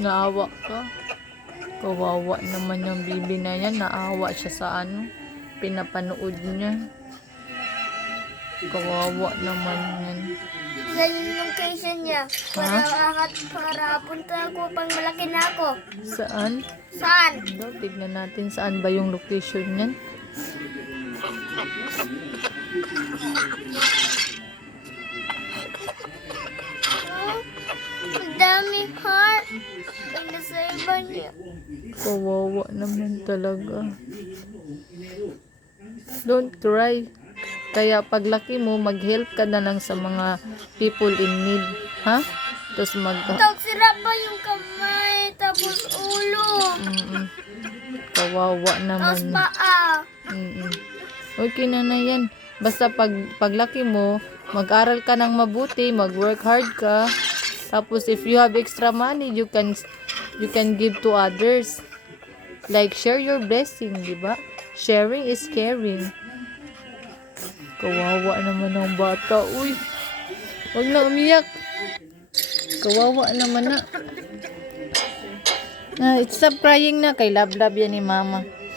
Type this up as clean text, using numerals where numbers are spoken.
Naawa ka. Kawawa naman yung bibi na yan. Naawa siya sa pinapanood niya. Kawawa naman yan. Ganyan yung location niya. Para punta ako pang malaki na ako. Saan? Saan? Daw, tignan natin saan ba yung location niyan. Oh, ang dami heart. Ang nasa iba niya. Kawawa naman talaga. Don't cry. Kaya paglaki mo, mag-help ka na lang sa mga people in need. Ha? Tapos Tapos sira pa yung kamay. Tapos ulo. Kawawa naman. Tapos paa. Okay na yan. Basta paglaki mo, mag-aral ka ng mabuti, mag-work hard ka. Tapos if you have extra money, you can give to others. Like share your blessing, di ba? Sharing is caring. Kawawa naman ng bata. Uy, wag na umiyak. Kawawa naman na. Stop crying na. Kay love yan ni mama.